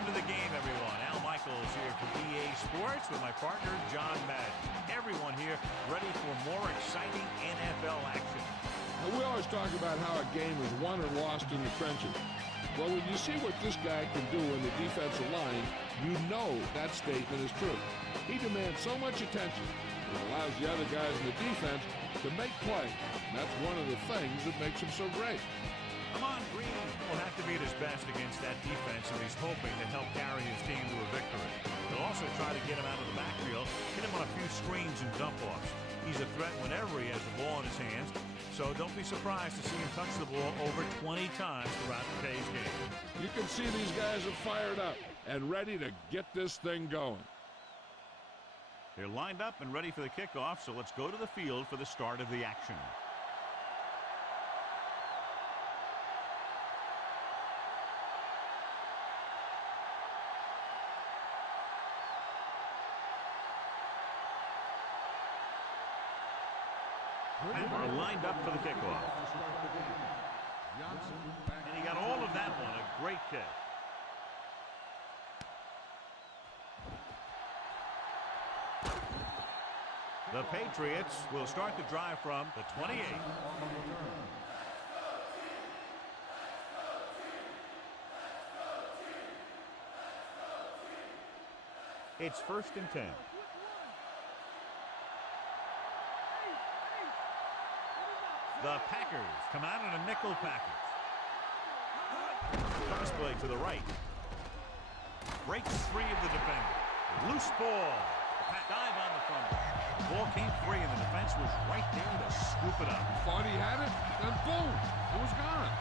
Welcome to the game, everyone. Al Michaels here from EA Sports with my partner, John Madden. Everyone here ready for more exciting NFL action. Now, we always talk about how a game is won or lost in the trenches. Well, when you see what this guy can do in the defensive line, you know that statement is true. He demands so much attention. It allows the other guys in the defense to make plays. And that's one of the things that makes him so great. Ahman Green will have to be at his best against that defense, and he's hoping to help carry his team to a victory. He'll also try to get him out of the backfield, hit him on a few screens and dump-offs. He's a threat whenever he has the ball in his hands, so don't be surprised to see him touch the ball over 20 times throughout today's game. You can see these guys are fired up and ready to get this thing going. They're lined up and ready for the kickoff, so let's go to the field for the start of the action. And are lined up for the kickoff. And he got all of that one, a great kick. The Patriots will start the drive from the 28. It's 1st and 10. The Packers come out in a nickel package. Pass play to the right. Breaks free of the defender. Loose ball. Dive on the fumble. Ball came free and the defense was right there to scoop it up. Thought he had it, then boom, it was gone.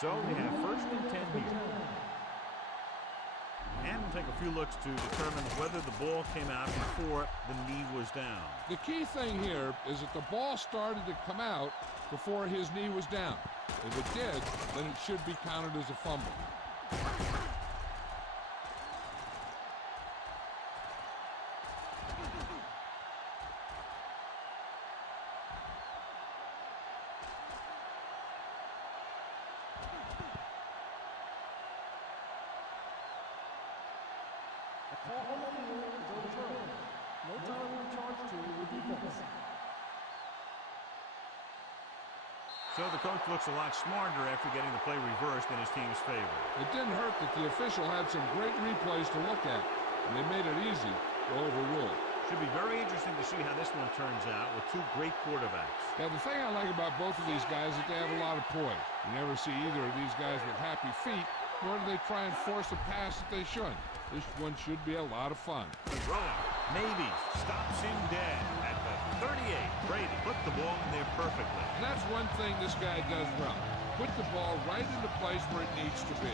So they have 1st and 10 here. And we'll take a few looks to determine whether the ball came out before the knee was down. The key thing here is that the ball started to come out before his knee was down. If it did, then it should be counted as a fumble. So the coach looks a lot smarter after getting the play reversed in his team's favor. It didn't hurt that the official had some great replays to look at, and they made it easy to overrule. Should be very interesting to see how this one turns out with two great quarterbacks. Yeah, the thing I like about both of these guys is that they have a lot of poise. You never see either of these guys with happy feet, nor do they try and force a pass that they shouldn't. This one should be a lot of fun. Throwing. Maybe stops him dead at the 38. Brady put the ball in there perfectly. And that's one thing this guy does well. Put the ball right in the place where it needs to be.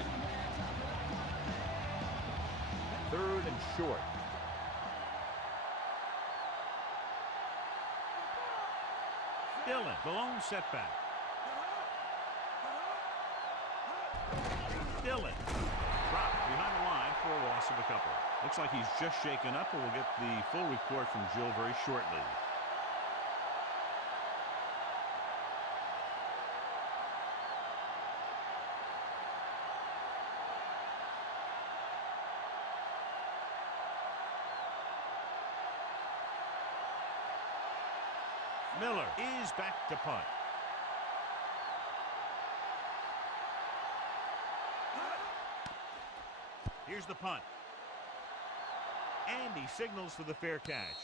3rd and short. Dillon, the lone setback. Dillon dropped behind the line for a loss of a couple. Looks like he's just shaken up, and we'll get the full report from Jill very shortly. Miller is back to punt. Here's the punt. And he signals for the fair catch.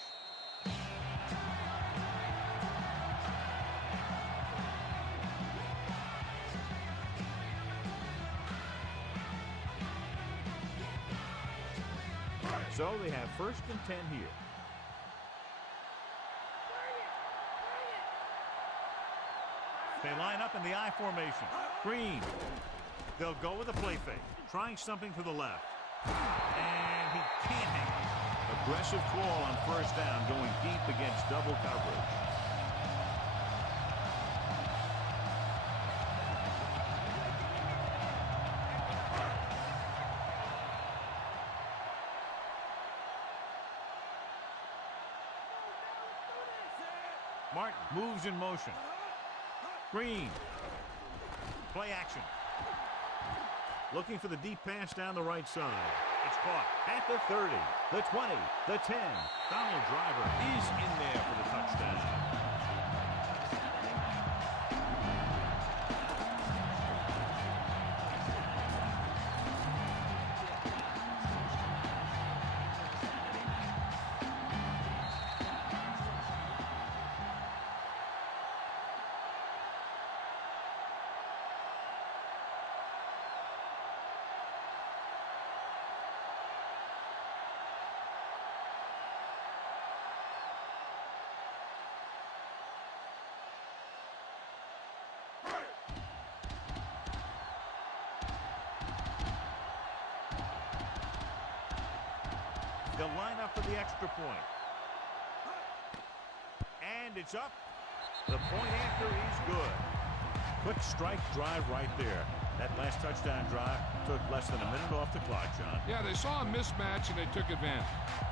So they have 1st and 10 here. They line up in the I formation. Green. They'll go with a play fake. Trying something to the left. And he can't hang it. Aggressive call on 1st down, going deep against double coverage. Martin moves in motion. Green Play action. Looking for the deep pass down the right side. It's caught at the 30, the 20, the 10. Donald Driver is in there for the touchdown. They'll line up for the extra point. And it's up. The point after is good. Quick strike drive right there. That last touchdown drive took less than a minute off the clock, John. Yeah, they saw a mismatch and they took advantage.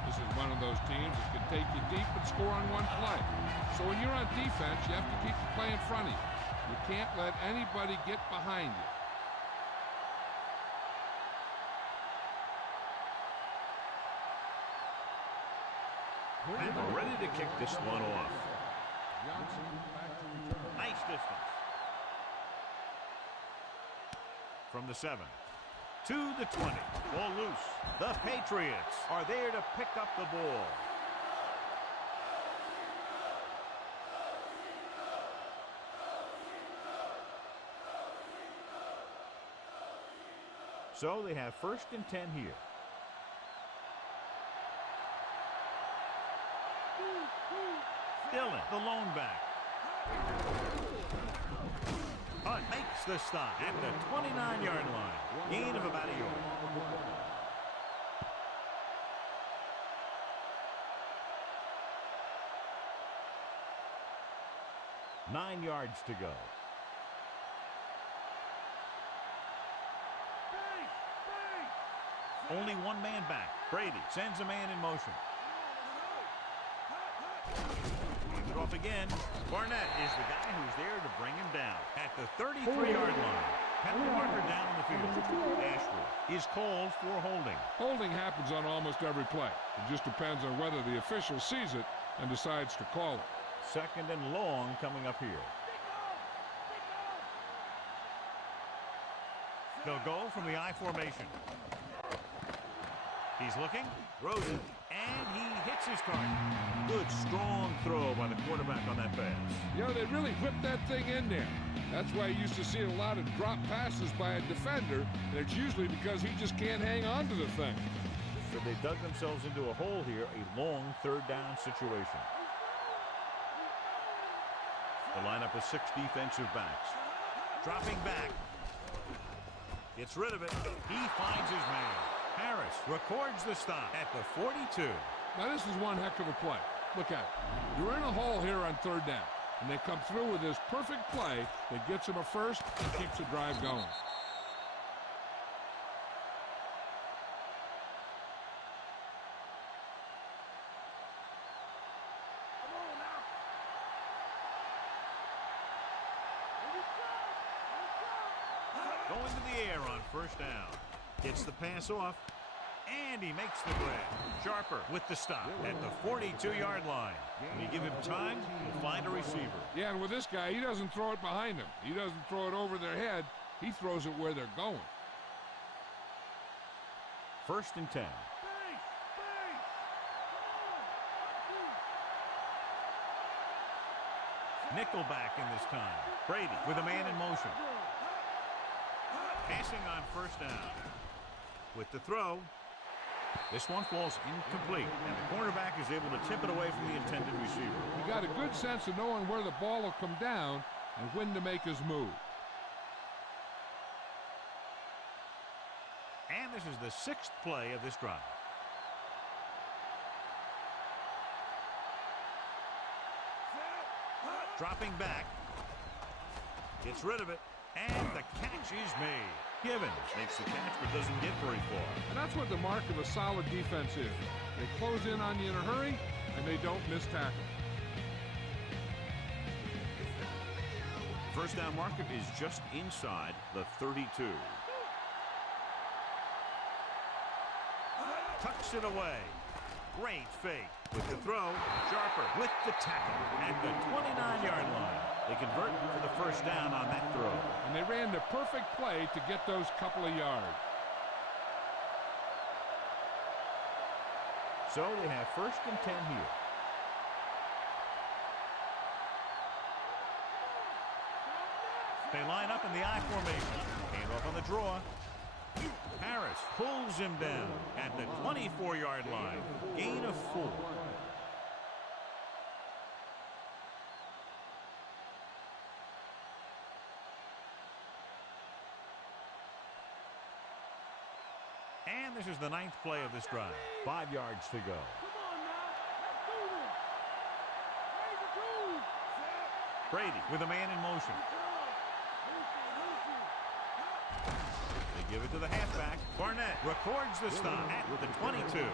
This is one of those teams that can take you deep and score on one play. So when you're on defense, you have to keep the play in front of you. You can't let anybody get behind you. And they're ready to kick this one off. Nice distance. From the 7 to the 20. Ball loose. The Patriots are there to pick up the ball. So they have 1st and 10 here. Dillon, the lone back. Hunt makes the stop at the 29-yard line. Gain of about a yard. Nine yards to go. Only one man back. Brady sends a man in motion. Off again. Barnett is the guy who's there to bring him down at the 33-yard line. Penalty marker down on the field. Ashford is called for holding. Holding happens on almost every play. It just depends on whether the official sees it and decides to call it. 2nd and long coming up here. They'll go from the I formation. He's looking, throws it, and he hits his target. Good, strong throw by the quarterback on that pass. You know, they really whipped that thing in there. That's why you used to see a lot of drop passes by a defender, and it's usually because he just can't hang on to the thing. So they dug themselves into a hole here, a long 3rd down situation. The lineup of 6 defensive backs. Dropping back. Gets rid of it. He finds his man. Harris records the stop at the 42. Now this is one heck of a play. Look at it. You're in a hole here on 3rd down, and they come through with this perfect play that gets them a first and keeps the drive going. Going to the air on 1st down. Gets the pass off, and he makes the grab. Sharper with the stop at the 42-yard line. When you give him time, he'll find a receiver. Yeah, and with this guy, he doesn't throw it behind them. He doesn't throw it over their head. He throws it where they're going. 1st and 10. Nickelback in this time. Brady with a man in motion. Passing on 1st down. With the throw, this one falls incomplete, and the cornerback is able to tip it away from the intended receiver. He got a good sense of knowing where the ball will come down and when to make his move. And this is the 6th play of this drive. Dropping back. Gets rid of it. And the catch is made. Givens makes the catch but doesn't get very far. And that's what the mark of a solid defense is. They close in on you in a hurry, and they don't miss tackle. First down marker is just inside the 32. Tucks it away. Great fake. With the throw, Sharper with the tackle at the 29-yard line. They convert for the first down on that throw. And they ran the perfect play to get those couple of yards. So they have first and 10 here. They line up in the I formation. Hand off on the draw. Harris pulls him down at the 24-yard line. Gain of 4. And this is the 9th play of this drive. 5 yards to go. Brady with a man in motion. They give it to the halfback. Barnett records the stop at the 22.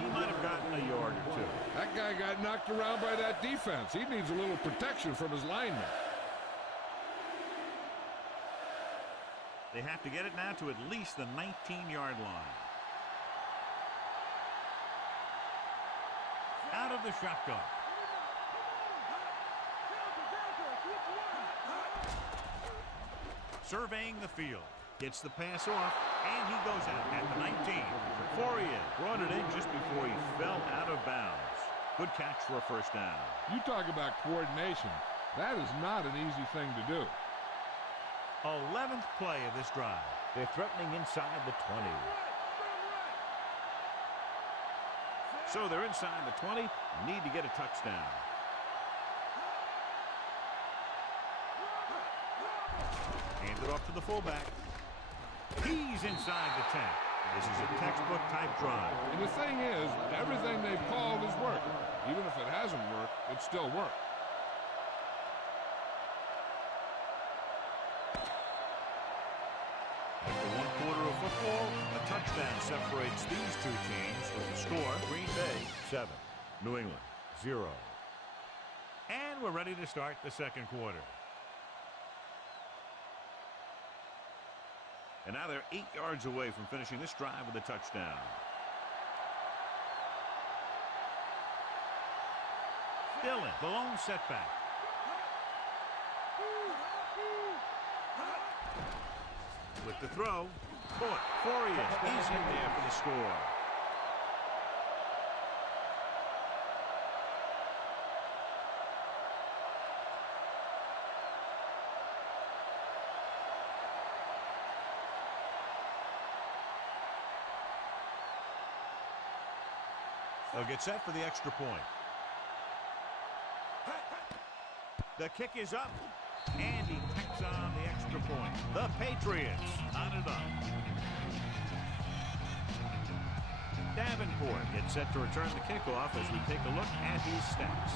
He might have gotten a yard or 2. That guy got knocked around by that defense. He needs a little protection from his linemen. They have to get it now to at least the 19-yard line. Out of the shotgun. Surveying the field. Gets the pass off, and he goes out at the 19. Fourier brought it in just before he fell out of bounds. Good catch for a first down. You talk about coordination. That is not an easy thing to do. 11th play of this drive. They're threatening inside the 20. So they're inside the 20. Need to get a touchdown. Hand it off to the fullback. He's inside the 10. This is a textbook type drive. And the thing is, everything they've called has worked. Even if it hasn't worked, it still worked. After 1 quarter of football, a touchdown separates these two teams with the score: Green Bay 7, New England 0. And we're ready to start the second quarter. And now they're 8 yards away from finishing this drive with a touchdown. Dillon, the lone setback. With the throw, caught. Fourier is in there for the score. They'll get set for the extra point. The kick is up, and he tacks on the extra point. The Patriots on it up. Davenport gets set to return the kickoff as we take a look at his stats.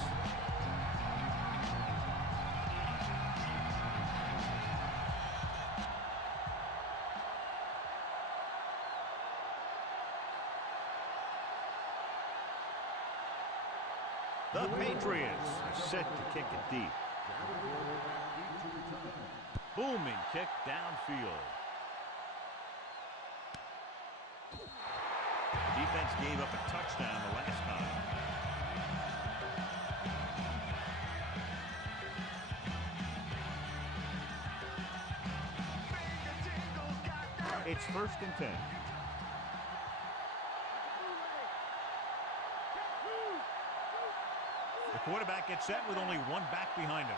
The Patriots are set to kick it deep. Booming kick downfield. The defense gave up a touchdown the last time. It's first and 10. The quarterback gets set with only one back behind him.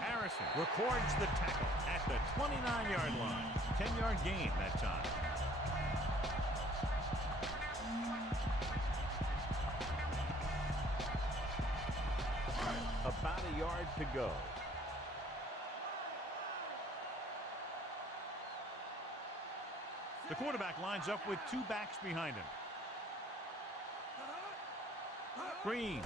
Harrison records the tackle at the 29-yard line. 10-yard gain that time. About a yard to go. The quarterback lines up with two backs behind him. Green.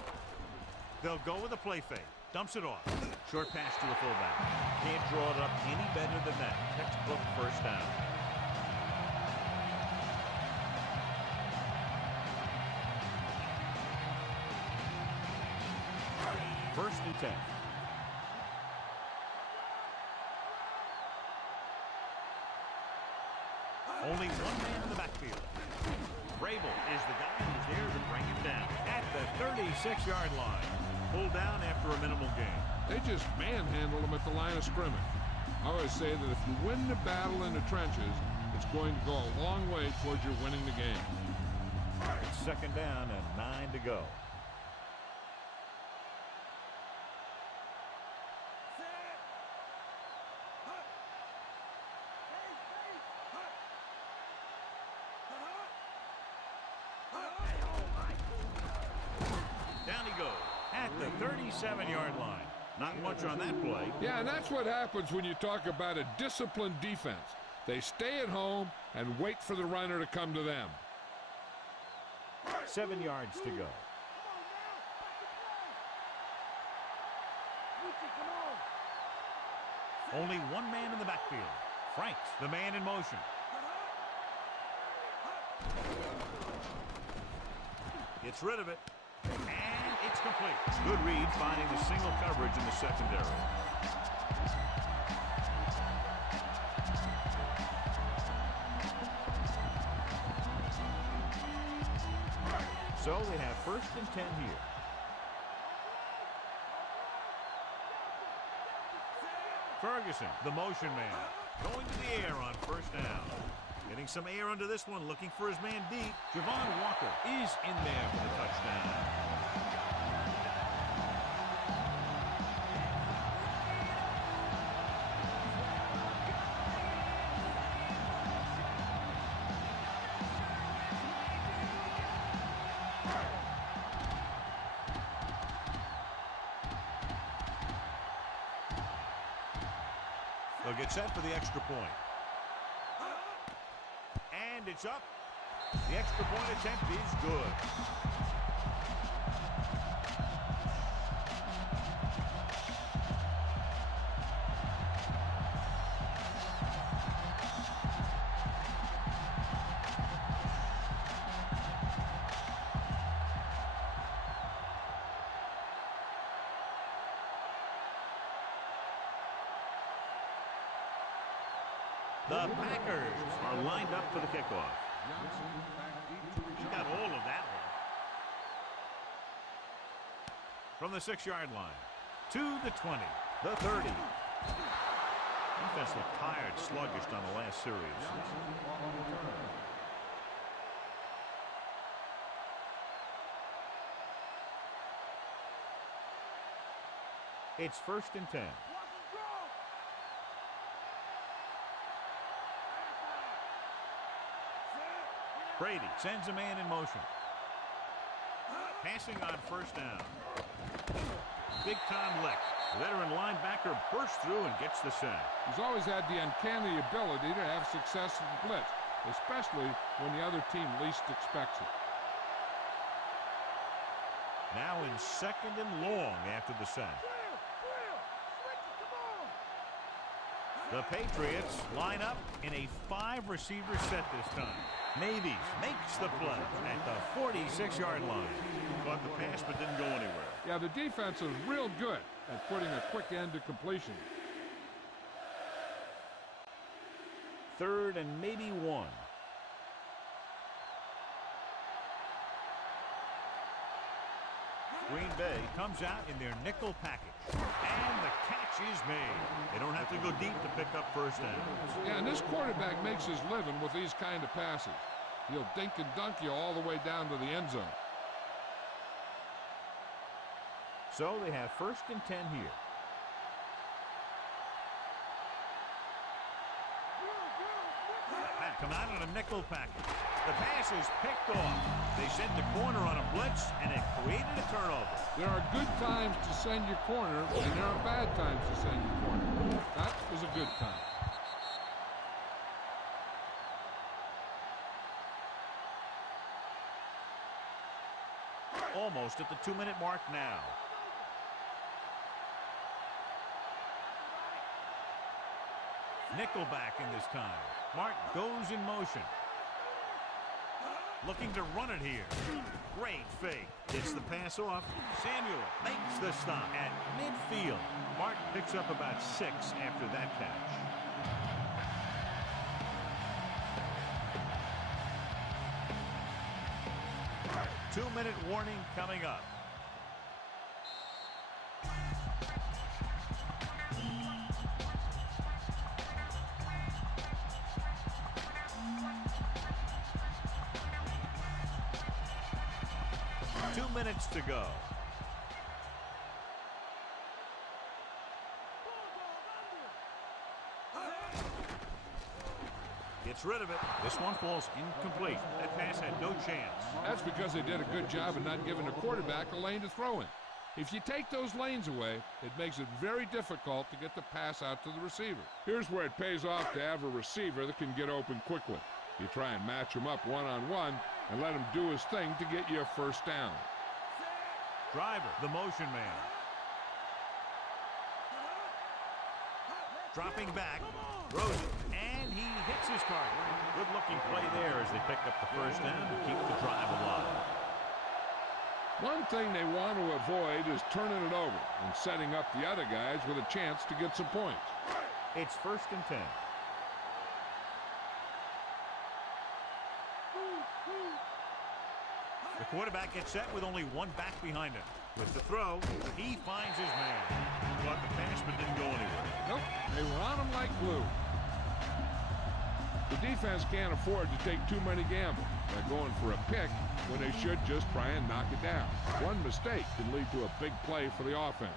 They'll go with a play fake. Dumps it off. Short pass to the fullback. Can't draw it up any better than that. Textbook first down. and 10. Only one man in the backfield. Vrabel is the guy who's there to bring him down at the 36-yard line. Pulled down after a minimal gain. They just manhandled him at the line of scrimmage. I always say that if you win the battle in the trenches, it's going to go a long way towards your winning the game. It's second down and 9 to go. Down he goes at the 37-yard line. Not much on that play. Yeah, and that's what happens when you talk about a disciplined defense. They stay at home and wait for the runner to come to them. 7 yards to go. Only one man in the backfield. Franks, the man in motion. Gets rid of it. And it's complete. Good read finding the single coverage in the secondary. So they have first and 10 here. Ferguson, the motion man, going to the air on first down. Getting some air under this one, looking for his man deep. Javon Walker is in there for the touchdown. They'll get set for the extra point. And it's up. The extra point attempt is good. The Packers are lined up for the kickoff. He got all of that one. From the 6-yard line to the 20, the 30. Defense looked tired, sluggish on the last series. It's first and 10. Brady sends a man in motion. Passing on first down. Big Tom Lick, veteran linebacker, bursts through and gets the sack. He's always had the uncanny ability to have success in the blitz, especially when the other team least expects it. Now in second and long after the sack. The Patriots line up in a 5-receiver set this time. Mavies makes the play at the 46-yard line. Caught the pass but didn't go anywhere. Yeah, the defense is real good at putting a quick end to completion. Third and maybe 1. Green Bay comes out in their nickel package. And the catch is made. They don't have to go deep to pick up first down. Yeah, and this quarterback makes his living with these kind of passes. He'll dink and dunk you all the way down to the end zone. So they have first and 10 here. Come out on a nickel package. The pass is picked off. They sent the corner on a blitz, and it created a turnover. There are good times to send your corner, and there are bad times to send your corner. That was a good time. Almost at the 2-minute mark now. Nickelback in this time. Mark goes in motion. Looking to run it here. Great fake. Gets the pass off. Samuel makes the stop at midfield. Mark picks up about 6 after that catch. Two-minute warning coming up. Minutes to go. Gets rid of it. This one falls incomplete. That pass had no chance. That's because they did a good job of not giving the quarterback a lane to throw in. If you take those lanes away, it makes it very difficult to get the pass out to the receiver. Here's where it pays off to have a receiver that can get open quickly. You try and match him up one-on-one and let him do his thing to get you a first down. Driver, the motion man. Dropping back, throws it, and he hits his target. Good-looking play there as they pick up the first down to keep the drive alive. One thing they want to avoid is turning it over and setting up the other guys with a chance to get some points. It's 1st and 10. The quarterback gets set with only one back behind him. With the throw, he finds his man. Caught the pass but didn't go anywhere. Nope, they were on him like glue. The defense can't afford to take too many gambles. They're going for a pick when they should just try and knock it down. One mistake can lead to a big play for the offense.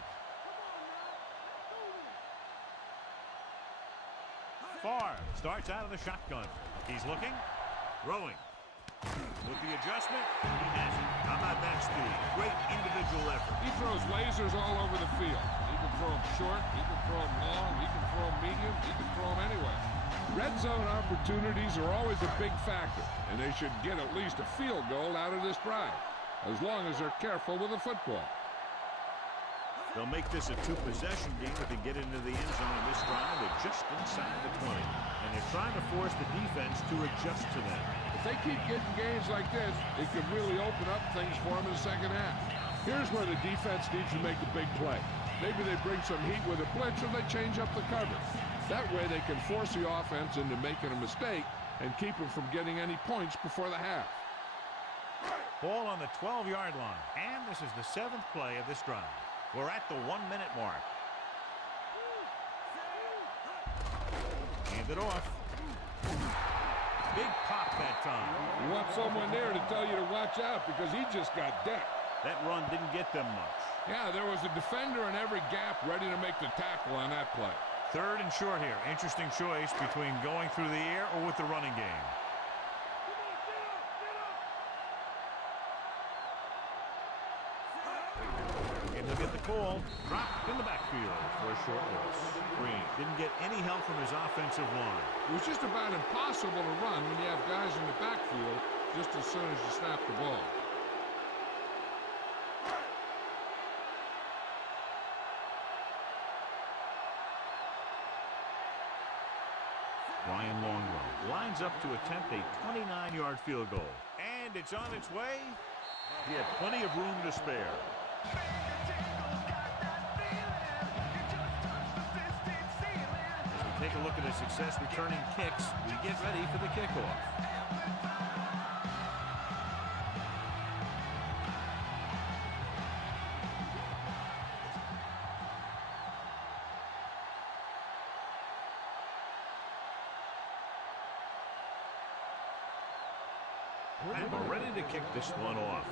Favre starts out of the shotgun. He's looking, throwing. With the adjustment, he has it. How about that speed? Great individual effort. He throws lasers all over the field. He can throw them short, he can throw them long, he can throw them medium, he can throw them anywhere. Red zone opportunities are always a big factor, and they should get at least a field goal out of this drive, as long as they're careful with the football. They'll make this a two-possession game if they get into the end zone in this drive. They're just inside the 20, and they're trying to force the defense to adjust to them. If they keep getting gains like this, it could really open up things for them in the second half. Here's where the defense needs to make a big play. Maybe they bring some heat with a blitz or they change up the cover. That way they can force the offense into making a mistake and keep them from getting any points before the half. Ball on the 12-yard line, and this is the 7th play of this drive. We're at the 1-minute mark. Hand it off. Big pop that time. You want someone there to tell you to watch out because he just got decked. That run didn't get them much. Yeah, there was a defender in every gap ready to make the tackle on that play. 3rd and short here. Interesting choice between going through the air or with the running game. And he'll get the call. Dropped in the backfield for a short loss. Green didn't get any help from his offensive line. It was just about impossible to run when you have guys in the backfield just as soon as you snap the ball. Ryan Longwell lines up to attempt a 29-yard field goal. And it's on its way. He had plenty of room to spare. As we take a look at his success returning kicks, we get ready for the kickoff. And we're ready to kick this one off.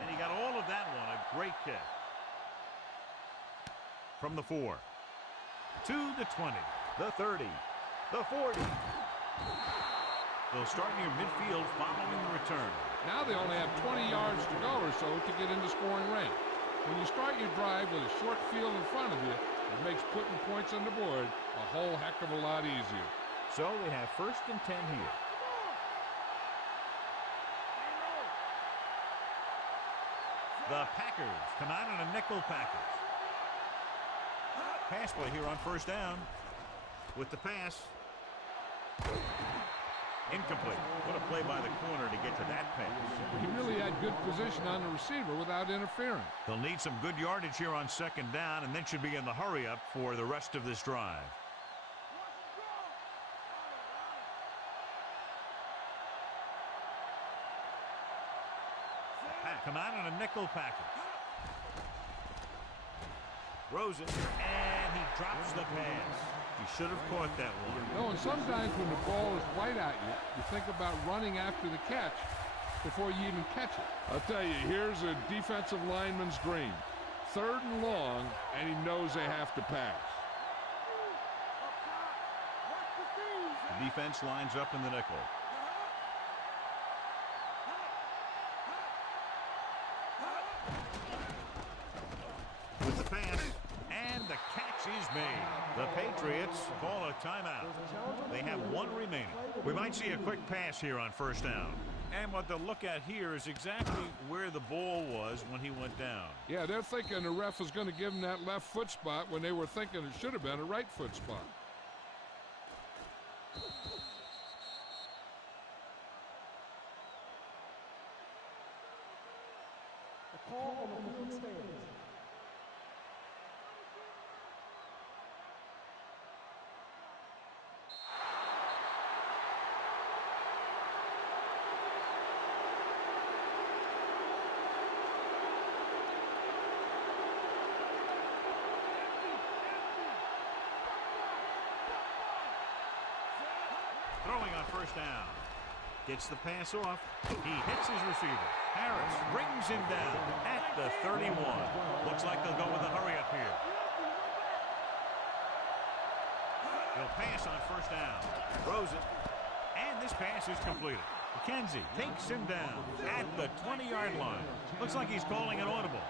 And he got all of that one. A great kick. From the 4. To the 20. The 30. The 40. They'll start near midfield following the return. Now they only have 20 yards to go or so to get into scoring range. When you start your drive with a short field in front of you, it makes putting points on the board a whole heck of a lot easier. So they have 1st and 10 here. The Packers come out in a nickel package. Pass play here on 1st down. With the pass. Incomplete. What a play by the corner to get to that pass. He really had good position on the receiver without interfering. They'll need some good yardage here on second down, and then should be in the hurry-up for the rest of this drive. Come out in a nickel package. Throws it, and he drops the pass. He should have caught that one. No, and sometimes when the ball is right at you, you think about running after the catch before you even catch it. I'll tell you, here's a defensive lineman's dream. 3rd and long, and he knows they have to pass. The defense lines up in the nickel. With the pass, and the catch is made. The Patriots call a timeout. They have 1 remaining. We might see a quick pass here on first down. And what they'll look at here is exactly where the ball was when he went down. Yeah, they're thinking the ref was going to give him that left foot spot when they were thinking it should have been a right foot spot. The call on the field stands. Throwing on first down. Gets the pass off. He hits his receiver. Harris brings him down at the 31. Looks like they'll go with a hurry-up here. He'll pass on first down. Throws it. And this pass is completed. McKenzie takes him down at the 20-yard line. Looks like he's calling an audible.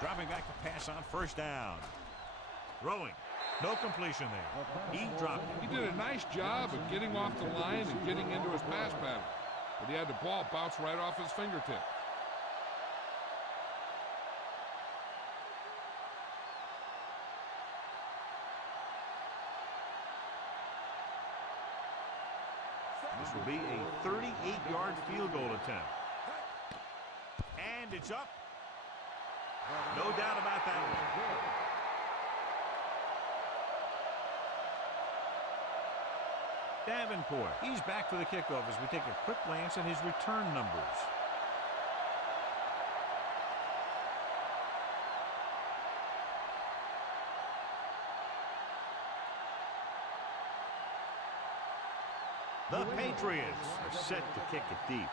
Dropping back to pass on first down. Throwing. No completion there. He dropped it. He did a nice job of getting off the line and getting into his pass pattern. But he had the ball bounce right off his fingertip. This will be a 38-yard field goal attempt. And it's up. No doubt about that one. Davenport, he's back for the kickoff as we take a quick glance at his return numbers. The Patriots are set to kick it deep.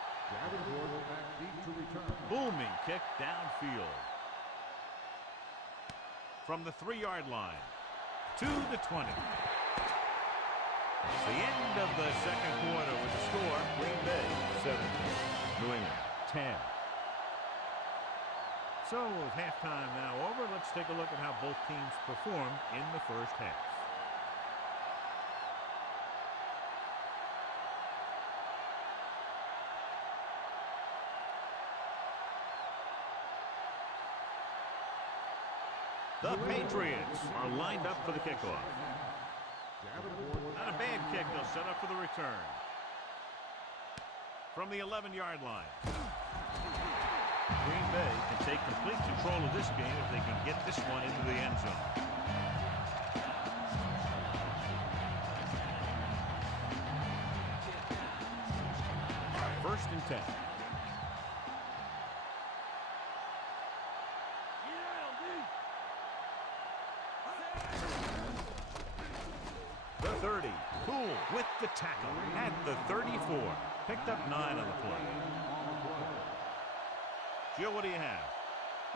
Booming kick downfield. From the 3-yard line to the 20. It's the end of the second quarter with the score, Green Bay 7, New England 10. So with halftime now over, let's take a look at how both teams performed in the first half. The Patriots are lined up for the kickoff. Not a bad kick. They'll set up for the return. From the 11-yard line. Green Bay can take complete control of this game if they can get this one into the end zone. First and 10. The 30. Cool with the tackle at the 34. Picked up 9 on the play. Jill, what do you have?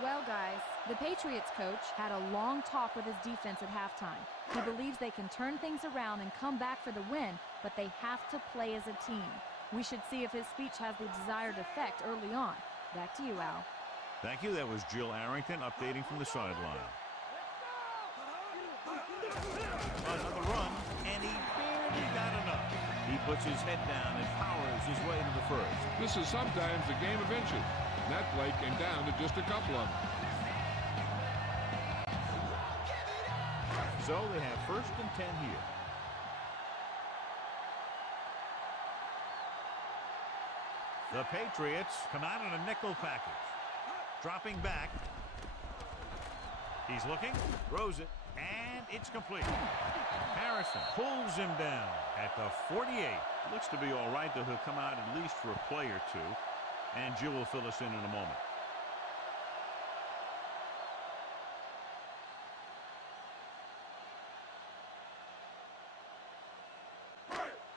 Well, guys, the Patriots coach had a long talk with his defense at halftime. He believes they can turn things around and come back for the win, but they have to play as a team. We should see if his speech has the desired effect early on. Back to you, Al. Thank you. That was Jill Arrington updating from the sideline. Another run, and he barely got enough. He puts his head down and powers his way to the first. This is sometimes a game of inches. And that play came down to just a couple of them. So they have 1st and 10 here. The Patriots come out in a nickel package. Dropping back. He's looking, throws it, and it's complete. Harrison pulls him down at the 48. Looks to be all right, though he'll come out at least for a play or two. And Jill will fill us in a moment.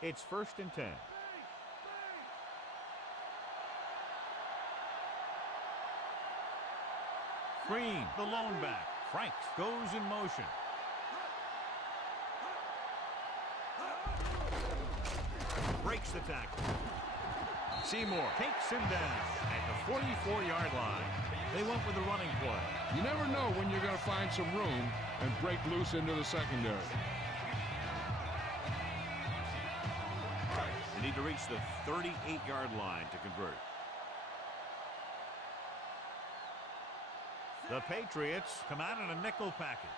It's 1st and 10. Green, the lone back. Franks goes in motion. Breaks the tackle. Seymour takes him down at the 44-yard line. They went with the running play. You never know when you're going to find some room and break loose into the secondary. They need to reach the 38-yard line to convert. The Patriots come out in a nickel package.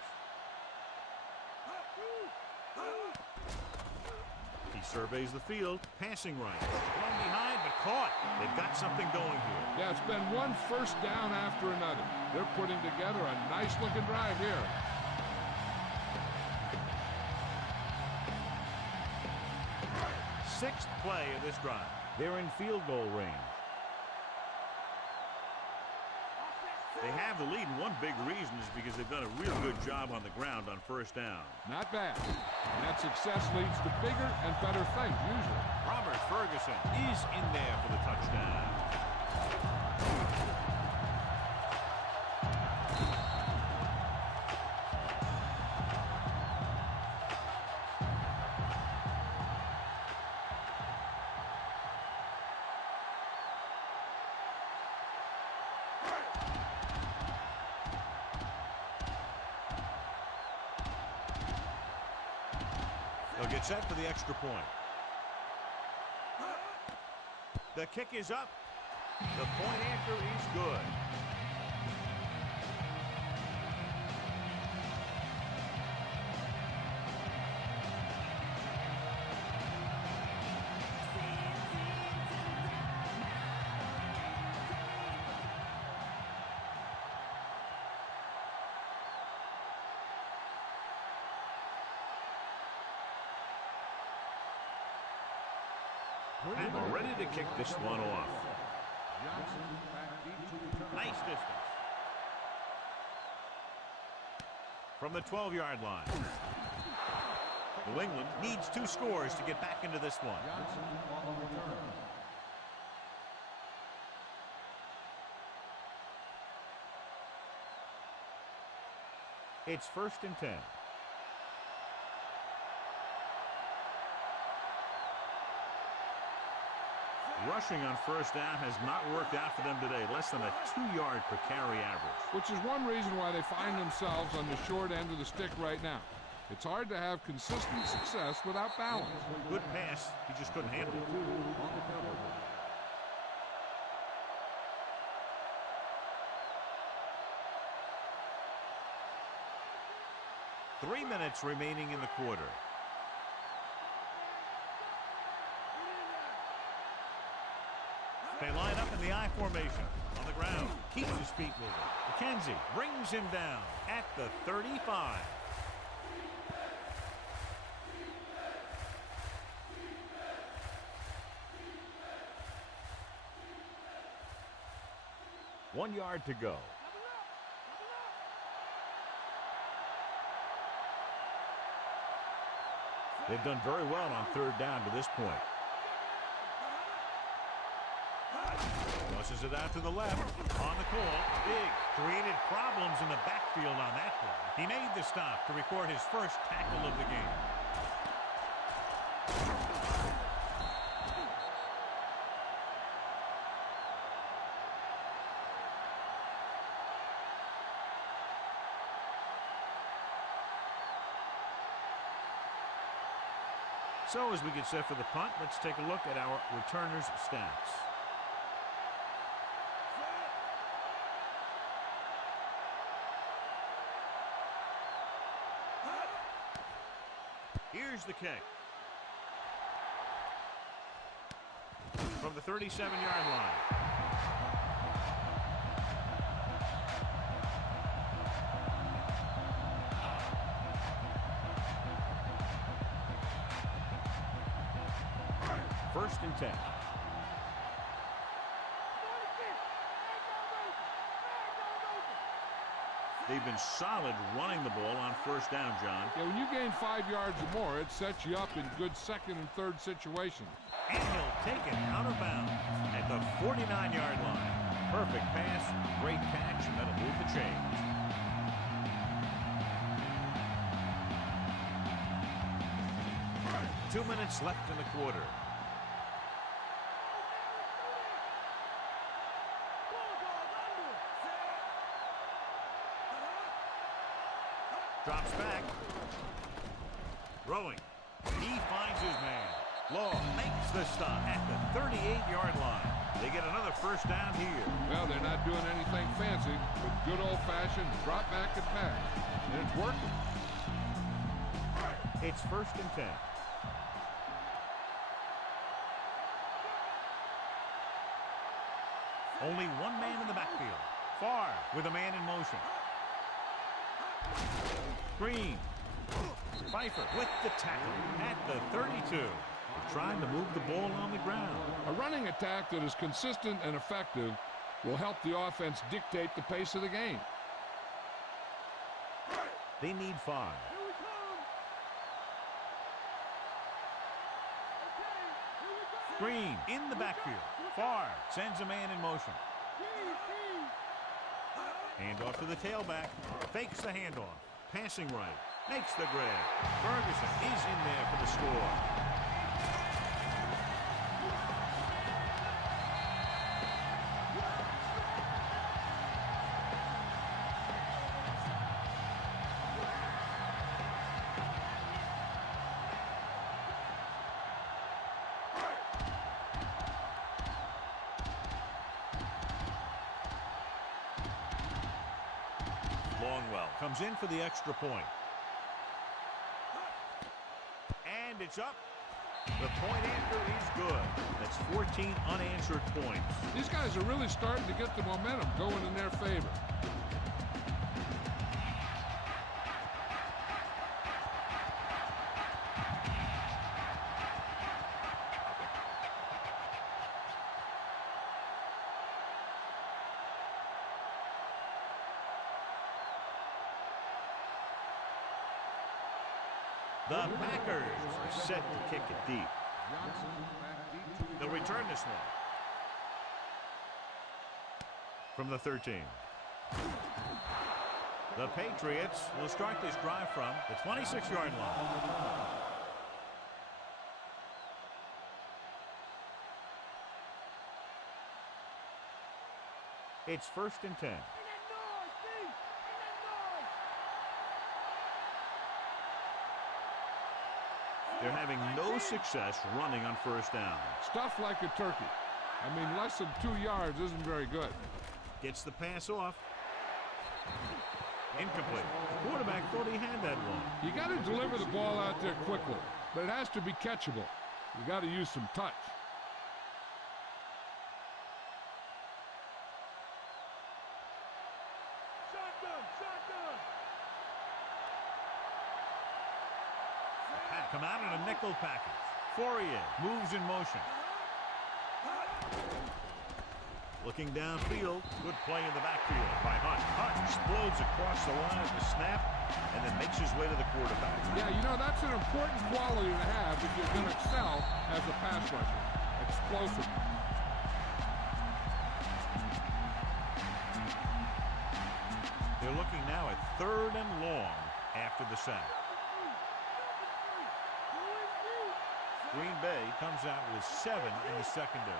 He surveys the field, passing right. Thrown behind, but caught. They've got something going here. Yeah, it's been one first down after another. They're putting together a nice-looking drive here. Sixth play of this drive. They're in field goal range. They have the lead, and one big reason is because they've done a real good job on the ground on 1st down. Not bad. And that success leads to bigger and better things, usually. Robert Ferguson is in there for the touchdown. They'll get set for the extra point. The kick is up. The point after is good. And we're ready to kick this one off. Nice distance. From the 12-yard line. New England needs 2 scores to get back into this one. It's 1st and 10. Rushing on 1st down has not worked out for them today. Less than a 2-yard per carry average. Which is one reason why they find themselves on the short end of the stick right now. It's hard to have consistent success without balance. Good pass. He just couldn't handle it. 3 minutes remaining in the quarter. They line up in the I formation on the ground. Keeps his feet moving. McKenzie brings him down at the 35. One yard to go. They've done very well on 3rd down to this point. Tosses it out to the left. On the call. Big. Created problems in the backfield on that play. He made the stop to record his first tackle of the game. So as we get set for the punt, let's take a look at our returners' stats. Here's the kick. From the 37-yard line. First and 10. They've been solid running the ball on first down, John. Yeah, when you gain 5 yards or more, it sets you up in good second and third situations. And he'll take it out of bounds at the 49-yard line. Perfect pass, great catch, and that'll move the chains. Two minutes left in the quarter. Drops back. Throwing. He finds his man. Law makes the stop at the 38-yard line. They get another first down here. Well, they're not doing anything fancy, but good old-fashioned drop back and pass. And it's working. It's first and 10. Only one man in the backfield. Farr with a man in motion. Green. Pfeiffer with the tackle at the 32. Trying to move the ball on the ground. A running attack that is consistent and effective will help the offense dictate the pace of the game. They need 5. Green in the backfield. Farr sends a man in motion. Handoff to the tailback. Fakes the handoff. Passing right. Makes the grab. Ferguson is in there for the score. Longwell comes in for the extra point. And it's up. The point after is good. That's 14 unanswered points. These guys are really starting to get the momentum going in their favor. The Packers are set to kick it deep. They'll return this one. From the 13. The Patriots will start this drive from the 26-yard line. It's first and 10. They're having no success running on first down. Stuff like a turkey. I mean, less than 2 yards isn't very good. Gets the pass off. Incomplete. The quarterback thought he had that one. You got to deliver the ball out there quickly, but it has to be catchable. You got to use some touch. Come out in a nickel package. Fourier moves in motion. Looking downfield. Good play in the backfield by Hunt. Hunt explodes across the line at the snap and then makes his way to the quarterback. Yeah, you know, that's an important quality to have if you're going to excel as a pass rusher. Explosive. They're looking now at 3rd and long after the sack. Green Bay comes out with 7 in the secondary.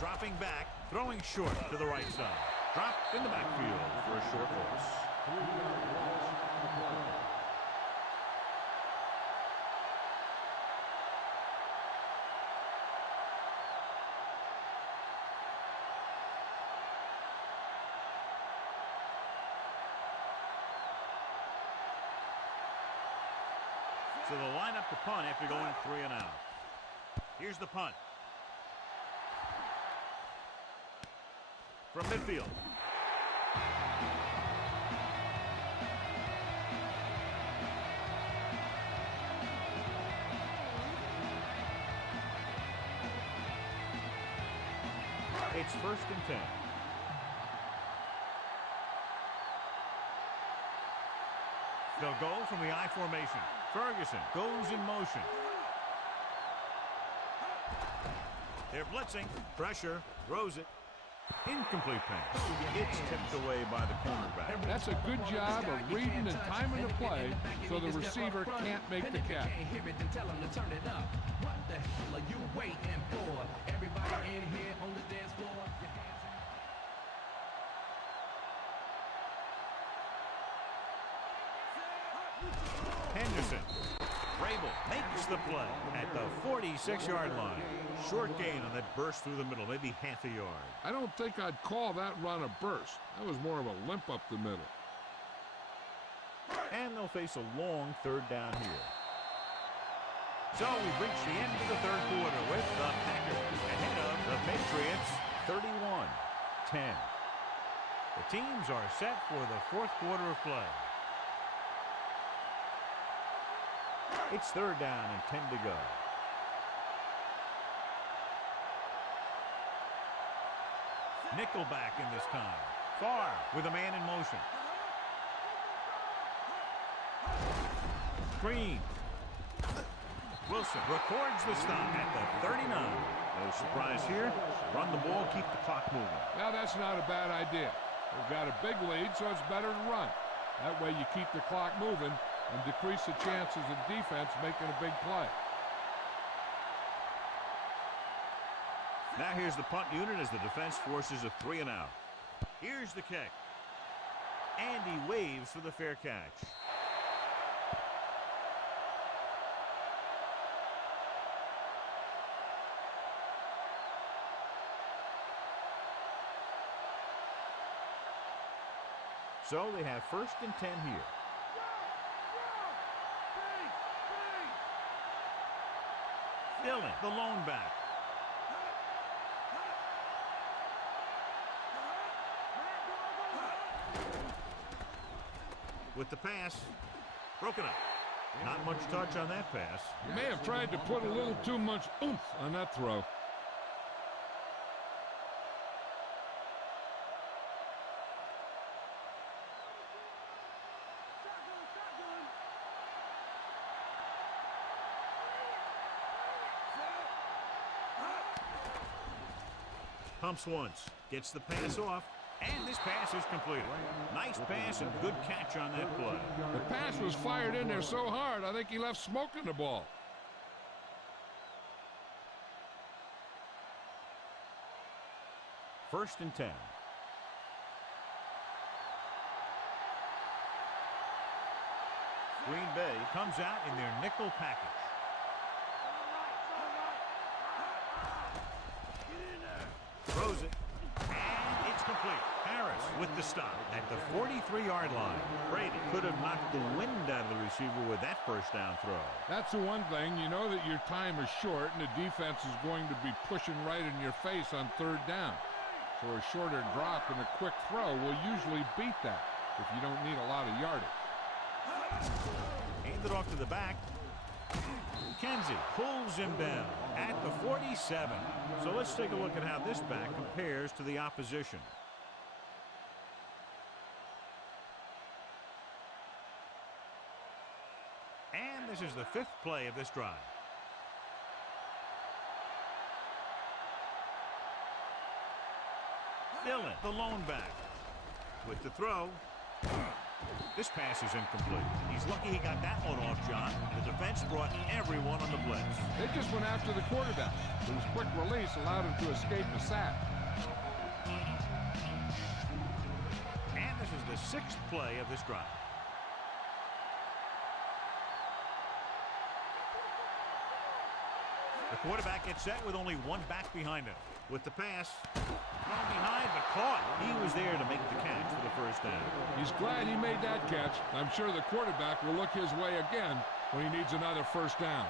Dropping back, throwing short to the right side. Dropped in the backfield for a short loss. So they'll line up the punt after going 3 and out. Here's the punt. From midfield. It's 1st and 10. They'll go from the I formation. Ferguson goes in motion. They're blitzing. Pressure. Throws it. Incomplete pass. It's tipped away by the cornerback. That's a good job of reading and timing the play so the receiver can't make the catch. What the hell are you waiting for? Everybody in here on the dance floor. Henderson. Rabel makes the play at the 46-yard line. Short gain on that burst through the middle, maybe half a yard. I don't think I'd call that run a burst. That was more of a limp up the middle. And they'll face a long 3rd down here. So we've reached the end of the 3rd quarter with the Packers ahead of the Patriots 31-10. The teams are set for the 4th quarter of play. It's 3rd down and 10 to go. Nickelback in this time. Farr with a man in motion. Green. Wilson records the stop at the 39. No surprise here. Run the ball, keep the clock moving. Now that's not a bad idea. They've got a big lead, so it's better to run. That way you keep the clock moving and decrease the chances of defense making a big play. Now here's the punt unit as the defense forces a 3 and out. Here's the kick. And he waves for the fair catch. So they have 1st and 10 here. Dillon, the lone back. With the pass, broken up. Not much touch on that pass. You may have tried to put a little too much oomph on that throw. Pumps once, gets the pass off, and this pass is completed. Nice pass and good catch on that play. The pass was fired in there so hard, I think he left smoke in the ball. First and 10. Green Bay comes out in their nickel package. Throws it, and it's complete. Harris with the stop at the 43-yard line. Brady could have knocked the wind out of the receiver with that first down throw. That's the one thing. You know that your time is short, and the defense is going to be pushing right in your face on 3rd down. So a shorter drop and a quick throw will usually beat that if you don't need a lot of yardage. Hand it off to the back. Kenzie pulls him down at the 47. So let's take a look at how this back compares to the opposition. And this is the 5th play of this drive. Dillon, the lone back, with the throw. This pass is incomplete. He's lucky he got that one off, John. The defense brought everyone on the blitz. They just went after the quarterback. His quick release allowed him to escape the sack. And this is the 6th play of this drive. The quarterback gets set with only one back behind him. With the pass, thrown behind but caught. He was there to make the catch for the first down. He's glad he made that catch. I'm sure the quarterback will look his way again when he needs another first down.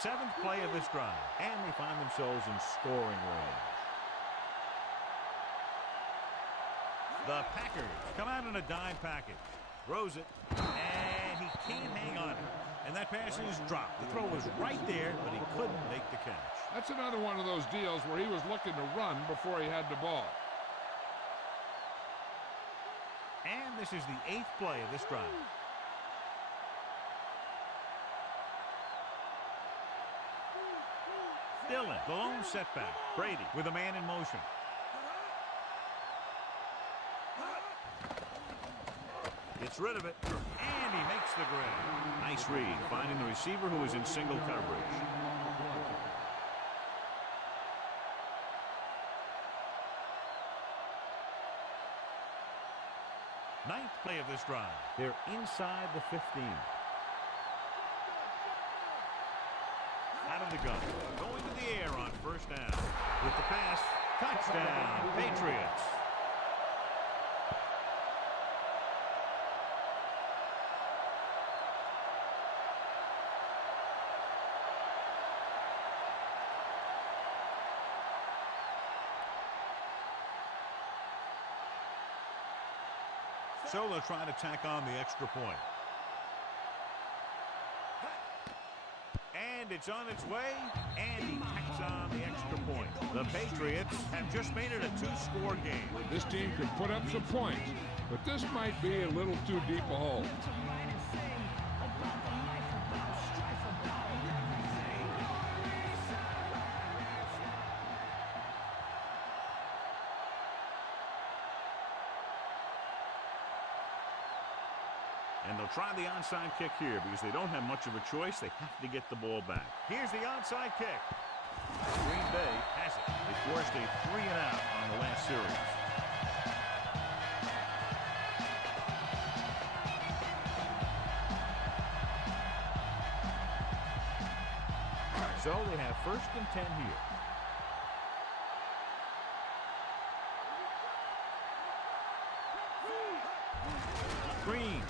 7th play of this drive, and they find themselves in scoring range. The Packers come out in a dime package. Throws it, and he can't hang on it. And that pass is dropped. The throw was right there, but he couldn't make the catch. That's another one of those deals where he was looking to run before he had the ball. And this is the 8th play of this drive. Dillon, the lone setback. Brady with a man in motion. Gets rid of it, and he makes the grab. Nice read, finding the receiver who is in single coverage. Ninth play of this drive. They're inside the 15. Out of the gun. Going to the air on first down. With the pass. Touchdown, Patriots. So they'll try to tack on the extra point. And it's on its way, and he tacks on the extra point. The Patriots have just made it a 2-score game. This team could put up some points, but this might be a little too deep a hole. And they'll try the onside kick here because they don't have much of a choice. They have to get the ball back. Here's the onside kick. Green Bay has it. They forced a 3-and-out on the last series. So they have 1st and 10 here. Green.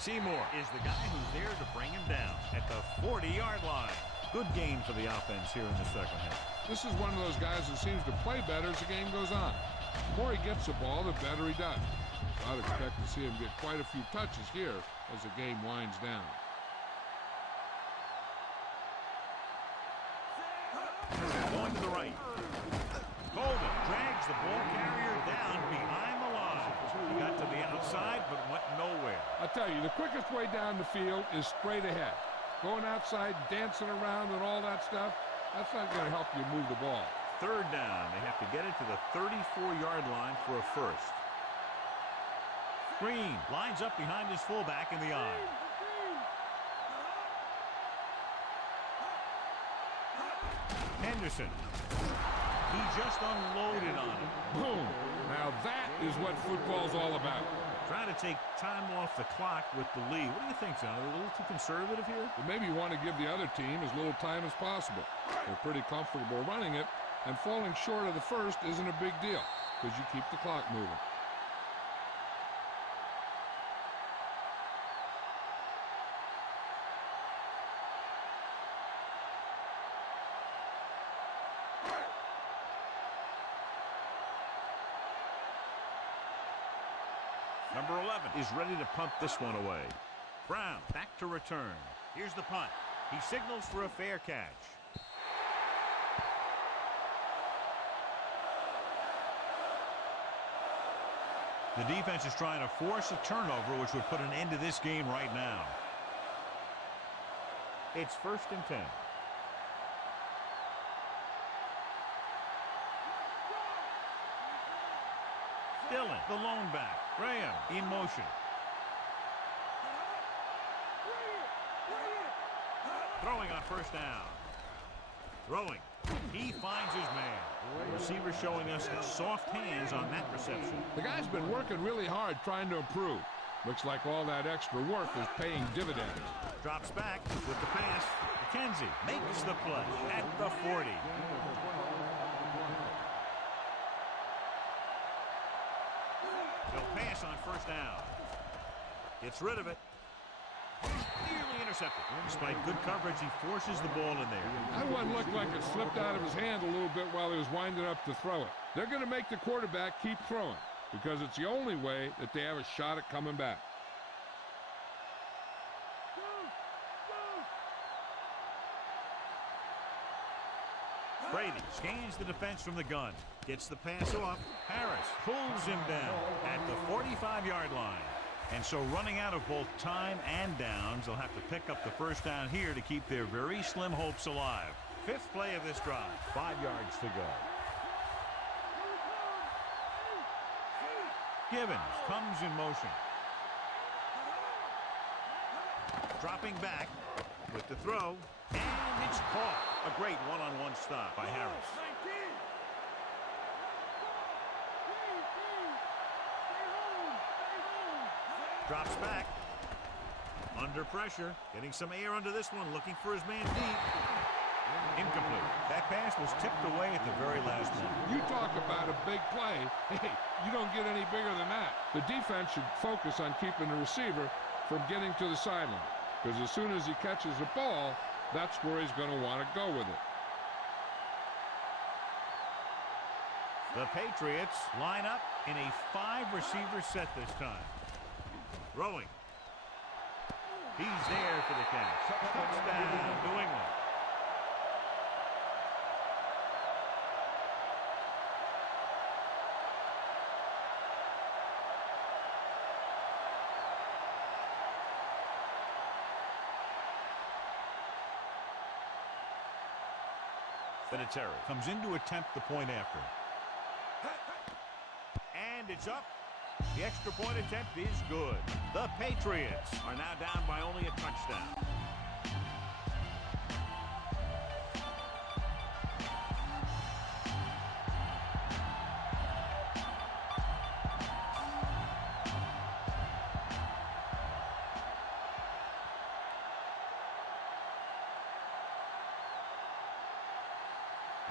Seymour is the guy who's there to bring him down at the 40-yard line. Good game for the offense here in the second half. This is one of those guys that seems to play better as the game goes on. The more he gets the ball, the better he does. I'd expect to see him get quite a few touches here as the game winds down. Going to the right. Golden drags the ball carrier down behind the line. He got to the outside, but went nowhere. I tell you, the quickest way down the field is straight ahead. Going outside, dancing around and all that stuff, that's not going to help you move the ball. 3rd down. They have to get it to the 34-yard line for a first. Green lines up behind his fullback in the eye. Henderson. He just unloaded on him. Boom. Now that is what football's all about. Trying to take time off the clock with the lead. What do you think, John? Are they a little too conservative here? But maybe you want to give the other team as little time as possible. They're pretty comfortable running it, and falling short of the first isn't a big deal because you keep the clock moving. Number 11 is ready to punt this one away. Brown back to return. Here's the punt. He signals for a fair catch. The defense is trying to force a turnover, which would put an end to this game right now. It's 1st and 10. Dillon, the lone back. Graham in motion. Throwing on first down. Throwing. He finds his man. The receiver showing us soft hands on that reception. The guy's been working really hard trying to improve. Looks like all that extra work is paying dividends. Drops back with the pass. McKenzie makes the play at the 40. They'll pass on first down. Gets rid of it. Nearly intercepted. Despite good coverage, he forces the ball in there. That one looked like it slipped out of his hand a little bit while he was winding up to throw it. They're going to make the quarterback keep throwing because it's the only way that they have a shot at coming back. Brady scans the defense from the gun. Gets the pass off. Harris pulls him down at the 45-yard line. And so running out of both time and downs, they'll have to pick up the first down here to keep their very slim hopes alive. Fifth play of this drive. 5 yards to go. Givens comes in motion. Dropping back with the throw. And it's caught. A great one-on-one stop by Harris. Drops back. Under pressure. Getting some air under this one. Looking for his man deep. Incomplete. That pass was tipped away at the very last moment. You talk about a big play. Hey, you don't get any bigger than that. The defense should focus on keeping the receiver from getting to the sideline. Because as soon as he catches the ball, that's where he's going to want to go with it. The Patriots line up in a 5-receiver set this time. Throwing. He's there for the catch. Touchdown, New England. Vinatieri comes in to attempt the point after. And it's up. The extra point attempt is good. The Patriots are now down by only a touchdown.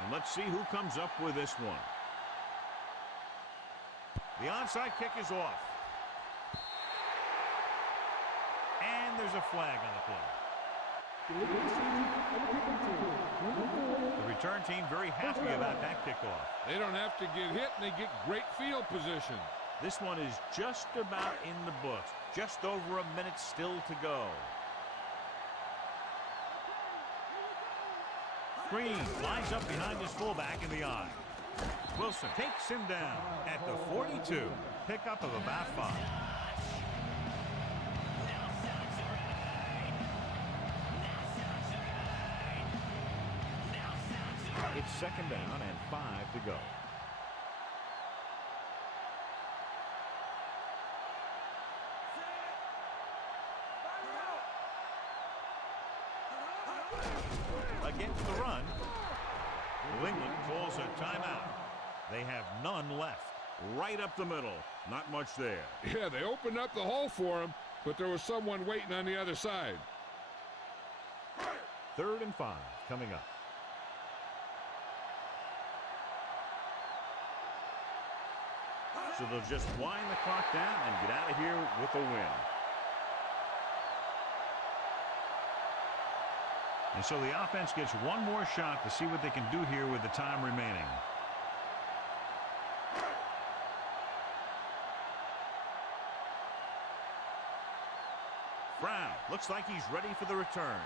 And let's see who comes up with this one. The onside kick is off. And there's a flag on the play. The return team very happy about that kickoff. They don't have to get hit, and they get great field position. This one is just about in the books. Just over a minute still to go. Green lines up behind his fullback in the eye. Wilson takes him down at the 42. Pickup of about 5. It's second down and 5 to go. Against the run, New England calls a timeout. They have none left. Right up the middle. Not much there. Yeah, they opened up the hole for him, but there was someone waiting on the other side. 3rd and 5 coming up. So they'll just wind the clock down and get out of here with a win. And so the offense gets one more shot to see what they can do here with the time remaining. Brown looks like he's ready for the return.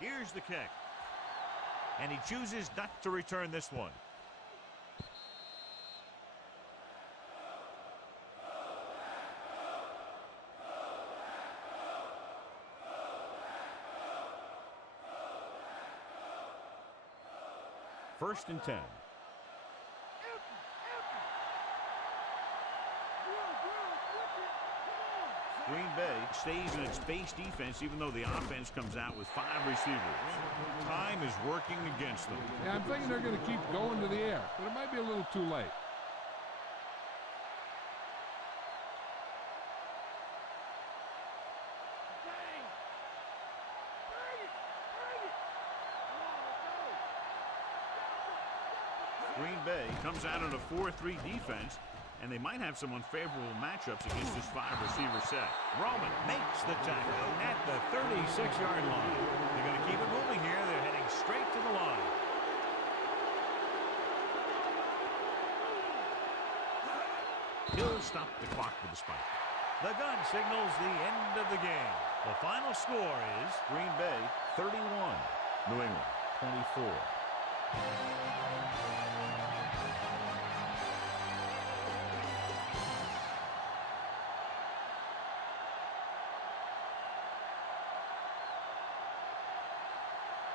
Here's the kick. And he chooses not to return this one. First and 10. Green Bay stays in its base defense even though the offense comes out with 5 receivers. Time is working against them. Yeah, I'm thinking they're going to keep going to the air, but it might be a little too late. Green Bay comes out in a 4-3 defense, and they might have some unfavorable matchups against this 5-receiver set. Roman makes the tackle at the 36-yard line. They're going to keep it moving here. They're heading straight to the line. He'll stop the clock with the spike. The gun signals the end of the game. The final score is Green Bay 31, New England 24.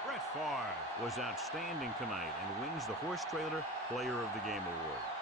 Brett Favre was outstanding tonight and wins the Horse Trailer Player of the Game award.